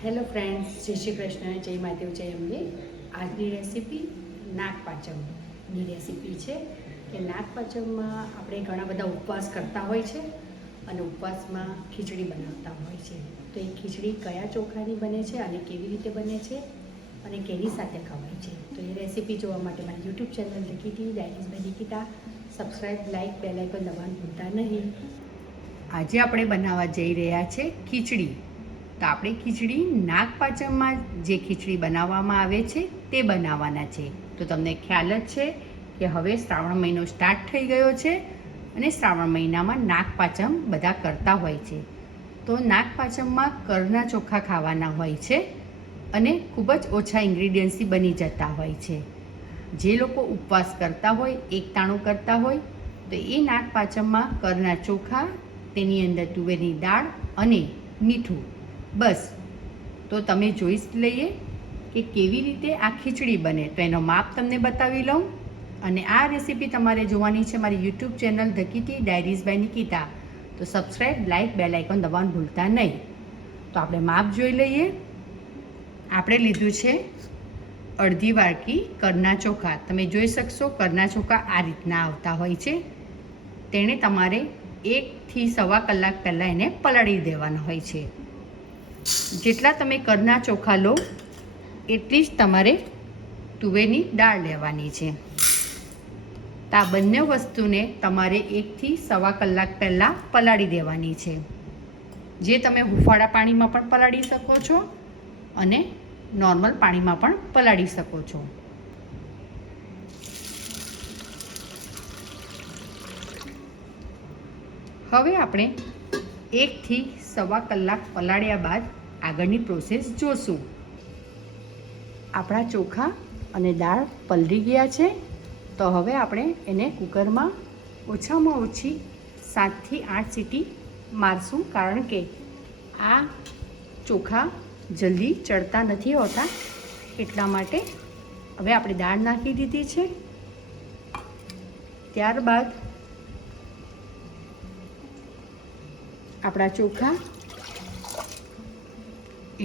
Hello friends, જય શ્રી કૃષ્ણ, જય મહાદેવ, જય અંબે. આજની રેસીપી નાગપાંચમની રેસીપી છે કે નાગપાંચમમાં આપણે ઘણા બધા ઉપવાસ કરતા હોય છે અને ઉપવાસમાં ખીચડી બનાવતા હોય છે. તો એ ખીચડી કયા ચોખાની બને છે અને કેવી રીતે બને છે અને કેની સાથે ખવાય છે, તો એ રેસીપી જોવા માટે મારી YouTube channel Nikiti diaries by Nikita subscribe, like, bell icon દબાવવાનું ભૂલતા નહીં. આજે આપણે બનાવવા જઈ રહ્યા છે ખીચડી. તો આપણે ખીચડી નાગપાંચમમાં જે ખીચડી બનાવવામાં આવે છે તે બનાવવાના છે. તો તમને ખ્યાલ જ છે કે હવે શ્રાવણ મહિનો સ્ટાર્ટ થઈ ગયો છે અને શ્રાવણ મહિનામાં નાગપાંચમ બધા કરતા હોય છે. તો નાગપાંચમમાં કરના ચોખા ખાવાના હોય છે અને ખૂબ જ ઓછા ઇન્ગ્રીડિયન્ટ્સથી બની જતા હોય છે. જે લોકો ઉપવાસ કરતા હોય, એકટાણું કરતા હોય, તો એ નાગપાંચમમાં કરના ચોખા, તેની અંદર તુવેરની દાળ અને મીઠું, બસ. તો તમે જોઈ લઈએ કે કેવી રીતે આ ખીચડી બને. તો એનો માપ તમને બતાવી લઉં. અને આ રેસીપી તમારે જોવાની છે મારી YouTube channel Nikiti diaries by Nikita. તો સબસ્ક્રાઈબ, લાઇક, બેલ આઇકન દબાવવાનું ભૂલતા નહીં. તો આપણે માપ જોઈ લઈએ. આપણે લીધું છે અડધી વાટકી કરના ચોખા. તમે જોઈ શકશો કરના ચોખા આ રીતના આવતા હોય છે. તેણે તમારે 1 થી સવા કલાક પહેલાં એને પલાળી દેવાના હોય છે. જેટલા તમે કરના ચોખા લો એટલી જ તમારે તુવેરની દાળ લેવાની છે. તો આ બંને વસ્તુને તમારે 1 થી સવા કલાક પહેલાં પલાળી દેવાની છે. જે તમે હુંફાળા પાણીમાં પણ પલાળી શકો છો અને નોર્મલ પાણીમાં પણ પલાળી શકો છો. હવે આપણે 1 થી સવા કલાક પલાળ્યા બાદ આગળની પ્રોસેસ જોશું. આપણા ચોખા અને દાળ પલળી ગયા છે. તો હવે આપણે એને કુકરમાં ઓછામાં ઓછી 7 થી 8 સીટી મારશું, કારણ કે આ ચોખા જલ્દી ચડતા નથી હોતા, એટલા માટે. હવે આપણે દાળ નાખી દીધી છે. ત્યારબાદ આપણા ચોખા,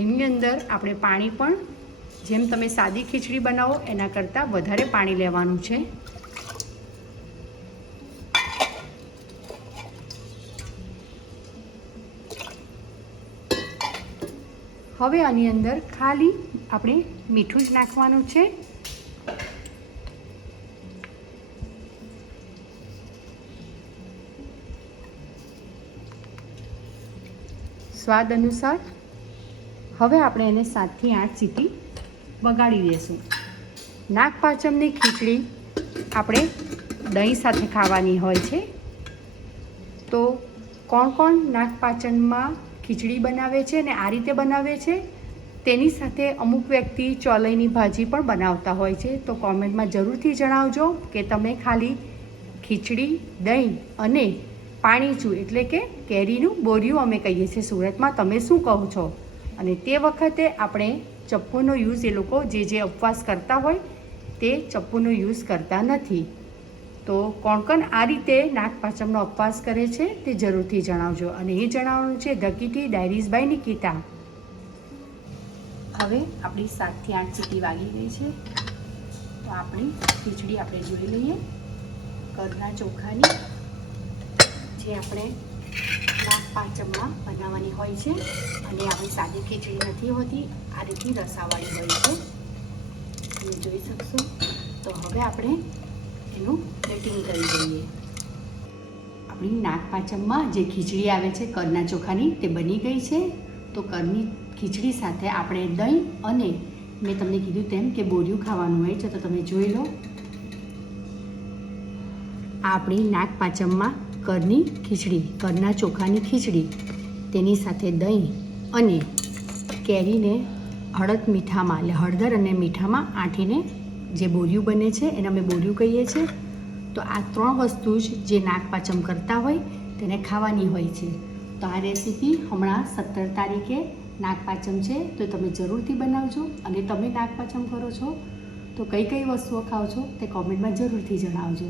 એની અંદર આપણે પાણી પણ જેમ તમે સાદી ખીચડી બનાવો એના કરતાં વધારે પાણી લેવાનું છે. હવે આની અંદર ખાલી આપણે મીઠું જ નાખવાનું છે. સ્વાદ અનુસાર. હવે આપણે એને 7 થી 8 સીટી વગાડી દઈશું. નાગપાંચમની ખીચડી આપણે દહીં સાથે ખાવાની હોય છે. તો કોણ કોણ નાગપાંચમમાં ખીચડી બનાવે છે અને આ રીતે બનાવે છે, તેની સાથે અમુક વ્યક્તિ ચોલૈની ભાજી પણ બનાવતા હોય છે. તો કોમેન્ટમાં જરૂરથી જણાવજો કે તમે ખાલી ખીચડી, દહીં અને પાણીચું એટલે કે કેરીનું બોરિયું અમે કહીએ છીએ સુરતમાં, તમે શું કહો છો. અને તે વખતે આપણે ચપ્પુનો યુઝ, એ લોકો જે ઉપવાસ કરતા હોય તે ચપ્પુનો યુઝ કરતા નથી. તો કોણ કોણ આ રીતે નાગપાંચમનો ઉપવાસ કરે છે તે જરૂરથી જણાવજો. અને એ જણાવવાનું છે નિકિતી ડાયરીઝ બાય નિકિતા. હવે આપણી 7 થી 8 સીટી વાગી ગઈ છે. તો આપણી ખીચડી આપણે જોઈ લઈએ કરના ચોખાની, જે આપણે નાગપાંચમમાં બનાવવાની હોય છે. અને આપણી સાદી ખીચડી નથી હોતી, આ રીતની રસાવાળી હોય છે, તમે જોઈ શકશો. તો હવે આપણે એનું પ્લેટિંગ કરી દઈએ. આપણી નાગપાંચમમાં જે ખીચડી આવે છે કરના ચોખાની તે બની ગઈ છે. તો કરની ખીચડી સાથે આપણે દહીં અને મેં તમને કીધું તેમ કે બોરિયું ખાવાનું હોય છે. તો તમે જોઈ લો, આપણી નાગપાંચમમાં કરની ખીચડી, કરના ચોખાની ખીચડી, તેની સાથે દહીં અને કેરીને મીઠામાં, એટલે હળદર અને મીઠામાં આંટીને જે બોરિયું બને છે એને અમે બોરિયું કહીએ છીએ. તો આ 3 વસ્તુ જ જે નાગપાંચમ કરતા હોય તેને ખાવાની હોય છે. તો આ રેસીપી હમણાં 17 તારીખે નાગપાંચમ છે, તો તમે જરૂરથી બનાવજો. અને તમે નાગપાંચમ કરો છો તો કઈ કઈ વસ્તુઓ ખાઓ છો તે કોમેન્ટમાં જરૂરથી જણાવજો.